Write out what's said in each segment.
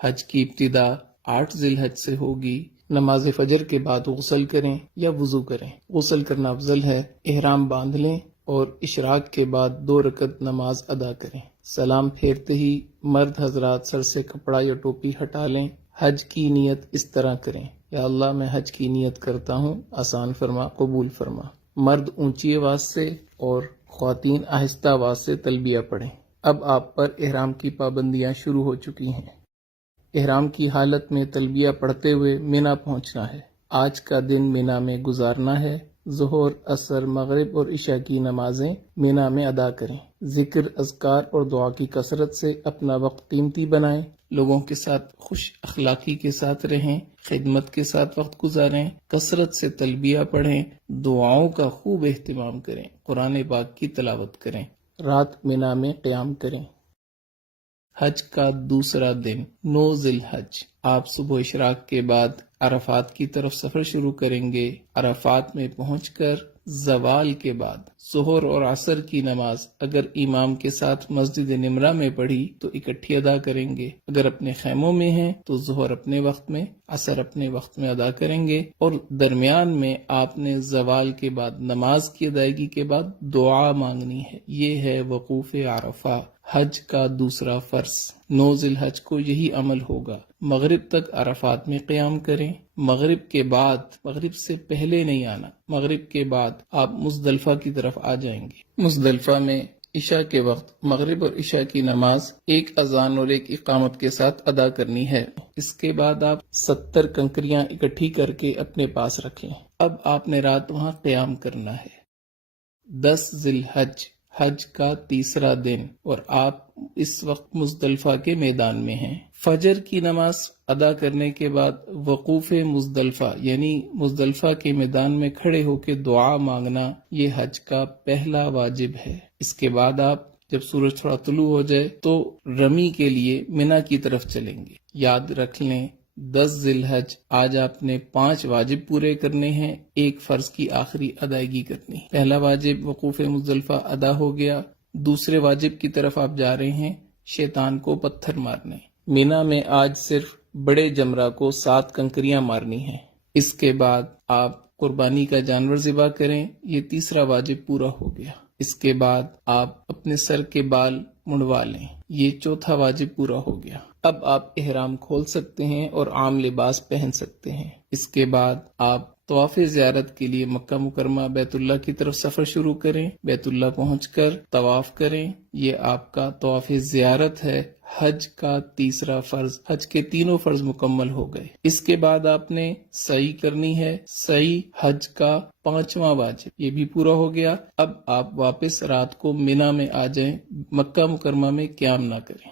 حج کی ابتدا 8 ذی الحج سے ہوگی۔ نماز فجر کے بعد غسل کریں یا وضو کریں۔ غسل کرنا افضل ہے۔ احرام باندھ لیں اور اشراق کے بعد 2 رکعت نماز ادا کریں۔ سلام پھیرتے ہی مرد حضرات سر سے کپڑا یا ٹوپی ہٹا لیں۔ حج کی نیت اس طرح کریں: یا اللہ میں حج کی نیت کرتا ہوں، آسان فرما، قبول فرما۔ مرد اونچی آواز سے اور خواتین آہستہ آواز سے تلبیہ پڑھیں۔ اب آپ پر احرام کی پابندیاں شروع ہو چکی ہیں۔ احرام کی حالت میں تلبیہ پڑھتے ہوئے مینا پہنچنا ہے۔ آج کا دن مینا میں گزارنا ہے۔ ظہر، عصر، مغرب اور عشاء کی نمازیں مینا میں ادا کریں۔ ذکر، اذکار اور دعا کی کثرت سے اپنا وقت قیمتی بنائیں۔ لوگوں کے ساتھ خوش اخلاقی کے ساتھ رہیں، خدمت کے ساتھ وقت گزاریں، کثرت سے تلبیہ پڑھیں، دعاؤں کا خوب اہتمام کریں، قرآن پاک کی تلاوت کریں، رات مینا میں قیام کریں۔ حج کا دوسرا دن 9 ذی الحج، آپ صبح اشراق کے بعد عرفات کی طرف سفر شروع کریں گے۔ عرفات میں پہنچ کر زوال کے بعد ظہر اور عصر کی نماز اگر امام کے ساتھ مسجد نمرہ میں پڑھی تو اکٹھی ادا کریں گے۔ اگر اپنے خیموں میں ہیں تو ظہر اپنے وقت میں، عصر اپنے وقت میں ادا کریں گے، اور درمیان میں آپ نے زوال کے بعد نماز کی ادائیگی کے بعد دعا مانگنی ہے۔ یہ ہے وقوف عرفہ، حج کا دوسرا فرض۔ 9 ذی الحج کو یہی عمل ہوگا۔ مغرب تک عرفات میں قیام کریں۔ مغرب کے بعد، مغرب سے پہلے نہیں آنا، مغرب کے بعد آپ مزدلفہ کی طرف آ جائیں گے۔ مزدلفہ میں عشاء کے وقت مغرب اور عشاء کی نماز ایک اذان اور ایک اقامت کے ساتھ ادا کرنی ہے۔ اس کے بعد آپ 70 کنکریاں اکٹھی کر کے اپنے پاس رکھیں۔ اب آپ نے رات وہاں قیام کرنا ہے۔ 10 ذی الحج، حج کا تیسرا دن، اور آپ اس وقت مزدلفہ کے میدان میں ہیں۔ فجر کی نماز ادا کرنے کے بعد وقوف مزدلفہ یعنی مزدلفہ کے میدان میں کھڑے ہو کے دعا مانگنا، یہ حج کا پہلا واجب ہے۔ اس کے بعد آپ جب سورج تھوڑا طلوع ہو جائے تو رمی کے لیے مینا کی طرف چلیں گے۔ یاد رکھ لیں 10 ذی الحج آج آپ نے 5 واجب پورے کرنے ہیں، ایک فرض کی آخری ادائیگی کرنی۔ پہلا واجب وقوف مزدلفہ ادا ہو گیا۔ دوسرے واجب کی طرف آپ جا رہے ہیں، شیطان کو پتھر مارنے۔ مینا میں آج صرف بڑے جمرہ کو 7 کنکریاں مارنی ہیں۔ اس کے بعد آپ قربانی کا جانور ذبح کریں، یہ تیسرا واجب پورا ہو گیا۔ اس کے بعد آپ اپنے سر کے بال منڈوا لیں، یہ چوتھا واجب پورا ہو گیا۔ اب آپ احرام کھول سکتے ہیں اور عام لباس پہن سکتے ہیں۔ اس کے بعد آپ طواف زیارت کے لیے مکہ مکرمہ بیت اللہ کی طرف سفر شروع کریں۔ بیت اللہ پہنچ کر طواف کریں، یہ آپ کا طواف زیارت ہے۔ حج کا تیسرا فرض، حج کے تینوں فرض مکمل ہو گئے۔ اس کے بعد آپ نے سعی کرنی ہے، سعی حج کا 5واں واجب، یہ بھی پورا ہو گیا۔ اب آپ واپس رات کو مینا میں آ جائیں، مکہ مکرمہ میں قیام نہ کریں۔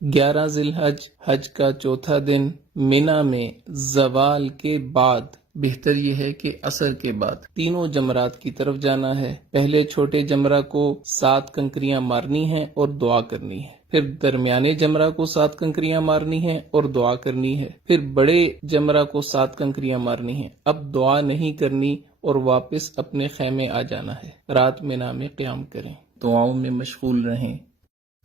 11 ذی الحج، حج کا چوتھا دن، مینا میں زوال کے بعد، بہتر یہ ہے کہ عصر کے بعد، تینوں جمرات کی طرف جانا ہے۔ پہلے چھوٹے جمرہ کو 7 کنکریاں مارنی ہیں اور دعا کرنی ہے، پھر درمیانے جمرہ کو 7 کنکریاں مارنی ہیں اور دعا کرنی ہے، پھر بڑے جمرہ کو 7 کنکریاں مارنی ہیں۔ اب دعا نہیں کرنی اور واپس اپنے خیمے آ جانا ہے۔ رات مینا میں قیام کریں، دعاؤں میں مشغول رہیں۔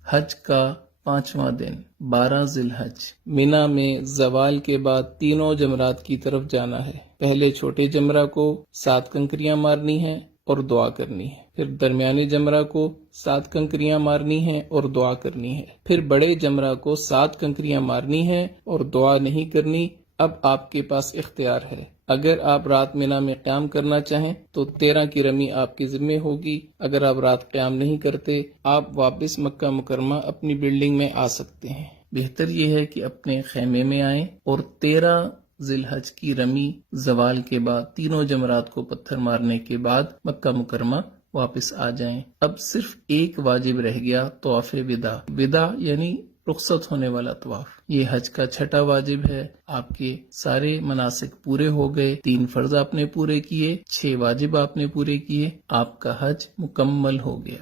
حج کا 5واں دن، 12 ذی الحج، مینا میں زوال کے بعد تینوں جمرات کی طرف جانا ہے۔ پہلے چھوٹے جمرہ کو 7 کنکریاں مارنی ہیں اور دعا کرنی ہے، پھر درمیانے جمرہ کو 7 کنکریاں مارنی ہیں اور دعا کرنی ہے، پھر بڑے جمرہ کو 7 کنکریاں مارنی ہیں اور دعا نہیں کرنی۔ اب آپ کے پاس اختیار ہے، اگر آپ رات مینا میں قیام کرنا چاہیں تو 13 کی رمی آپ کے ذمہ ہوگی۔ اگر آپ رات قیام نہیں کرتے، آپ واپس مکہ مکرمہ اپنی بلڈنگ میں آ سکتے ہیں۔ بہتر یہ ہے کہ اپنے خیمے میں آئیں اور 13 ذی الحج کی رمی زوال کے بعد تینوں جمرات کو پتھر مارنے کے بعد مکہ مکرمہ واپس آ جائیں۔ اب صرف ایک واجب رہ گیا، طواف وداع۔ وداع یعنی رخصت ہونے والا طواف، یہ حج کا 6واں واجب ہے۔ آپ کے سارے مناسک پورے ہو گئے، 3 فرض آپ نے پورے کیے، 6 واجب آپ نے پورے کیے، آپ کا حج مکمل ہو گیا۔